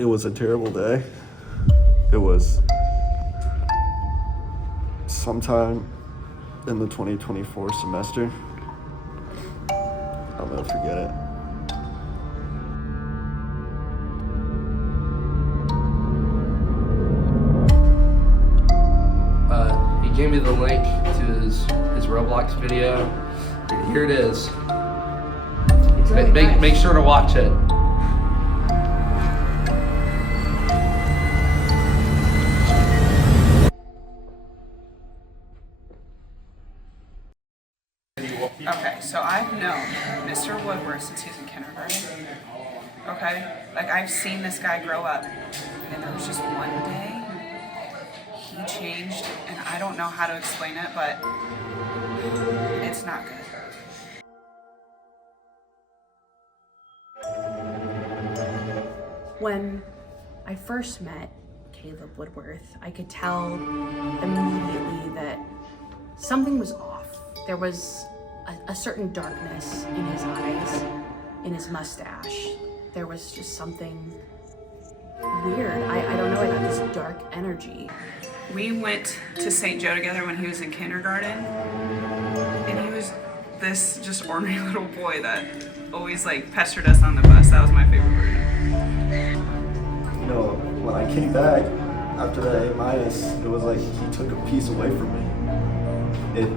It was a terrible day. It was sometime in the 2024 semester. I'll never forget it. He gave me the link to his Roblox video. And here it is. Make sure to watch it. Okay, so I've known Mr. Woodworth since he was in kindergarten. Okay, like I've seen this guy grow up, and there was just one day he changed, and I don't know how to explain it, but it's not good. When I first met Caleb Woodworth, I could tell immediately that something was off. There was a certain darkness in his eyes, in his mustache. There was just something weird. I don't know, I got this dark energy. We went to St. Joe together when he was in kindergarten, and he was this just ornery little boy that always like pestered us on the bus. That was my favorite part. You know, when I came back after that A-, it was like he took a piece away from me. It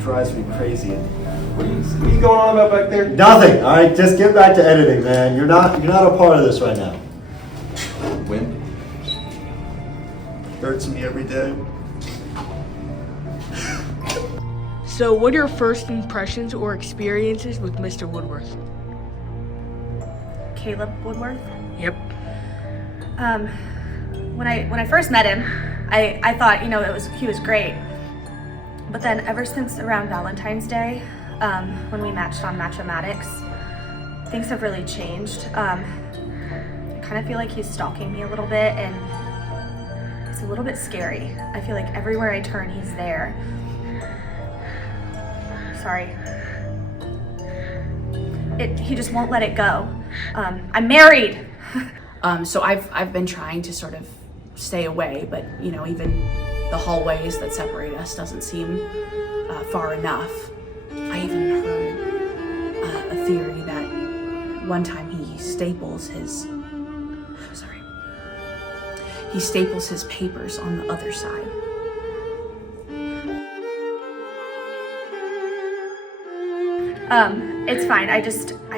drives me crazy. What are you going on about back there? Nothing. All right, just get back to editing, man. You're not a part of this right now. When? Hurts me every day. So what are your first impressions or experiences with Mr. Woodworth? Caleb Woodworth? Yep. When I first met him, I thought, you know, he was great. But then ever since around Valentine's Day, when we matched on Match-O-Matics, things have really changed. I kind of feel like he's stalking me a little bit, and it's a little bit scary. I feel like everywhere I turn, he's there. Sorry. He just won't let it go. I'm married. So I've been trying to sort of stay away, but you know, even the hallways that separate us doesn't seem far enough. I even heard a theory that one time he staples his papers on the other side. It's fine. I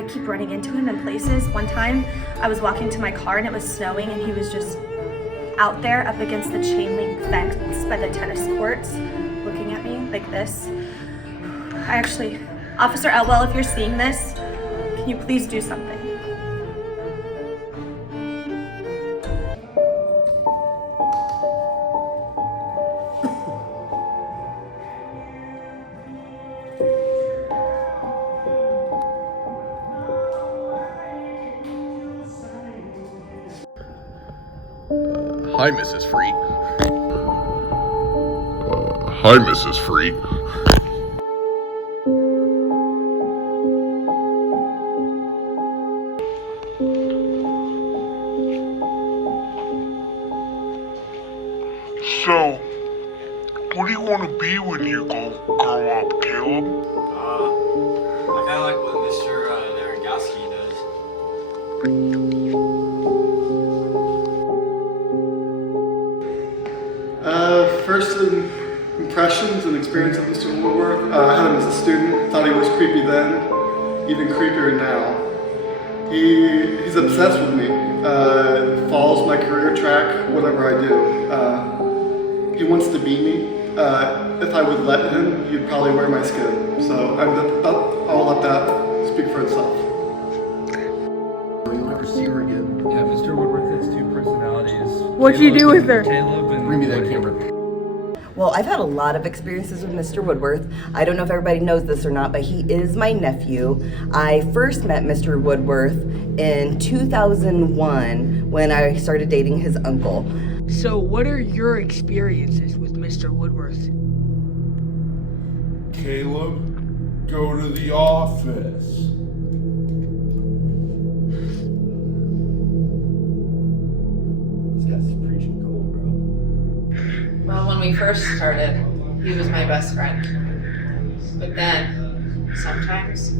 keep running into him in places. One time I was walking to my car and it was snowing and he was just out there up against the chain link fence by the tennis courts looking at me like this. Officer Elwell, if you're seeing this, can you please do something? Hi, Mrs. Freak. Hi, Mrs. Freak. So, what do you want to be when you grow up, Caleb? I kind of like what Mr. Naragowski does. First impressions and experience of Mr. Woodworth. I had him as a student, thought he was creepy then, even creepier now. He's obsessed with me, follows my career track, whatever I do. He wants to be me. If I would let him, he'd probably wear my skin. So I'll let that speak for itself. You'll never see her again. Yeah, Mr. Woodworth has two personalities. What'd you do with her? Caleb and Bring me that camera. Well, I've had a lot of experiences with Mr. Woodworth. I don't know if everybody knows this or not, but he is my nephew. I first met Mr. Woodworth in 2001 when I started dating his uncle. So what are your experiences with Mr. Woodworth? Caleb, go to the office. when we first started, he was my best friend. But then, sometimes,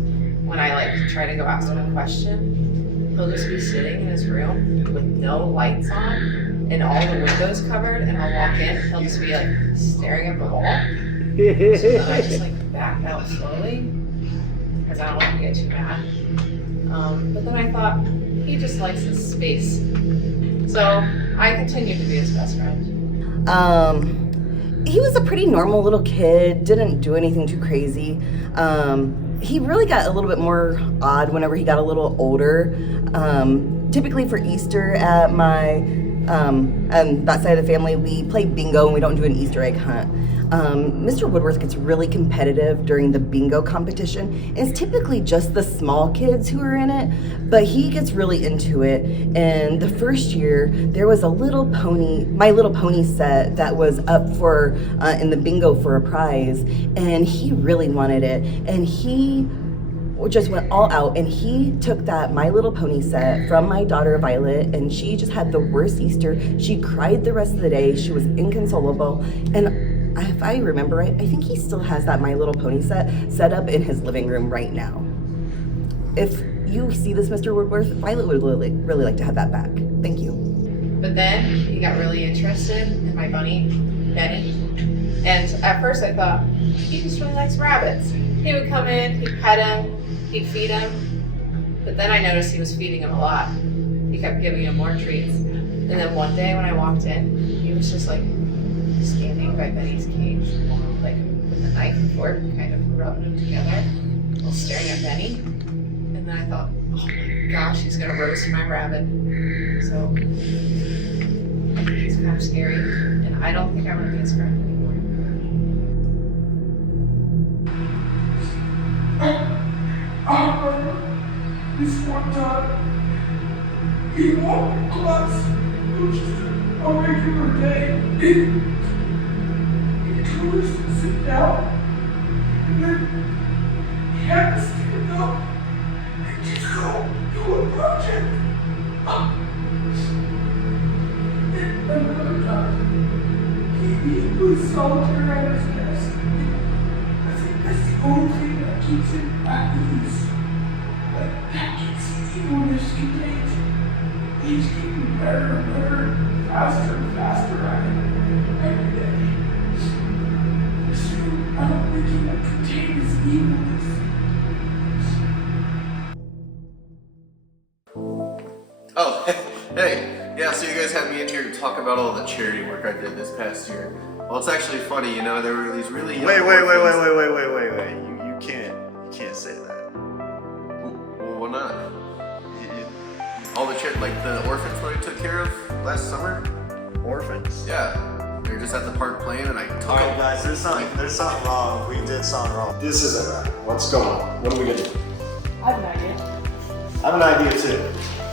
when I like try to go ask him a question, he'll just be sitting in his room with no lights on and all the windows covered, and I'll walk in, he'll just be like staring at the wall. So then I just like back out slowly, because I don't want to get too mad. But then I thought, he just likes his space. So I continued to be his best friend. He was a pretty normal little kid, didn't do anything too crazy. He really got a little bit more odd whenever he got a little older. Typically for Easter at my that side of the family, we play bingo and we don't do an Easter egg hunt. Mr. Woodworth gets really competitive during the bingo competition. It's typically just the small kids who are in it, but he gets really into it. And the first year, there was a little pony, My Little Pony set that was up for in the bingo for a prize, and he really wanted it. And he just went all out, and he took that My Little Pony set from my daughter Violet, and she just had the worst Easter. She cried the rest of the day. She was inconsolable. And if I remember right, I think he still has that My Little Pony set up in his living room right now. If you see this, Mr. Woodworth, Violet would really like to have that back. Thank you. But then he got really interested in my bunny, Benny. And at first I thought, he just really likes rabbits. He would come in, he'd pet him, he'd feed him. But then I noticed he was feeding him a lot. He kept giving him more treats. And then one day when I walked in, he was just like standing by Benny's cage, like with a knife and fork, kind of rubbing them together, while staring at Benny. And then I thought, oh my gosh, he's gonna roast my rabbit. So I think he's kind of scary, and I don't think I want to be his friend anymore. This one time, he walked in class. It was just a regular day. He told us to sit down, and then he had to stand up and just go do a project. And another time, he was solitary at his desk. I think that's the only thing that keeps him at ease. That keeps the evilness contained. He's getting better and better, faster and faster at it every day. Soon, I don't think he will contain his evilness. Oh, hey, yeah, so you guys had me in here to talk about all the charity work I did this past year. Well, it's actually funny, you know, there were these really young Wait. orphans. You can't say that. Well, why not? All the the orphans that I took care of last summer. Orphans? Yeah, they're just at the park playing, and I took Alright them. guys, there's something wrong. We did something wrong. This isn't right. What's going on? What are we gonna do? I have an idea. I have an idea too.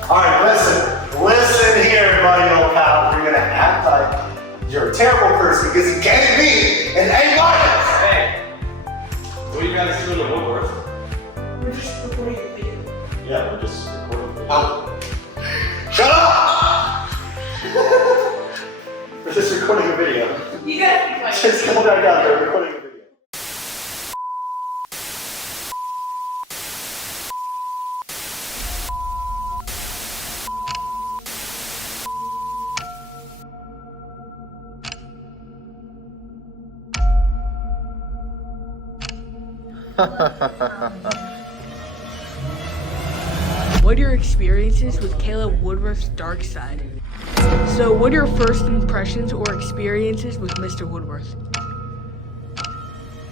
Alright, listen here, everybody, old pal. You're gonna act like you're a terrible person because you gave me an A-. Hey, what are you guys doing at WoodWorth? We're just recording a video. Yeah, we're just recording. Oh, Shut up! We're just recording a video. You gotta be quiet. Just come back out there, we're recording a video. What are your experiences with Caleb Woodworth's dark side? So, what are your first impressions or experiences with Mr. Woodworth?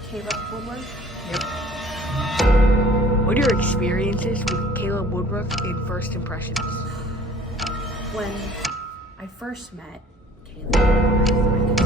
Caleb Woodworth? Yep. What are your experiences with Caleb Woodworth in first impressions? When I first met Caleb Woodworth,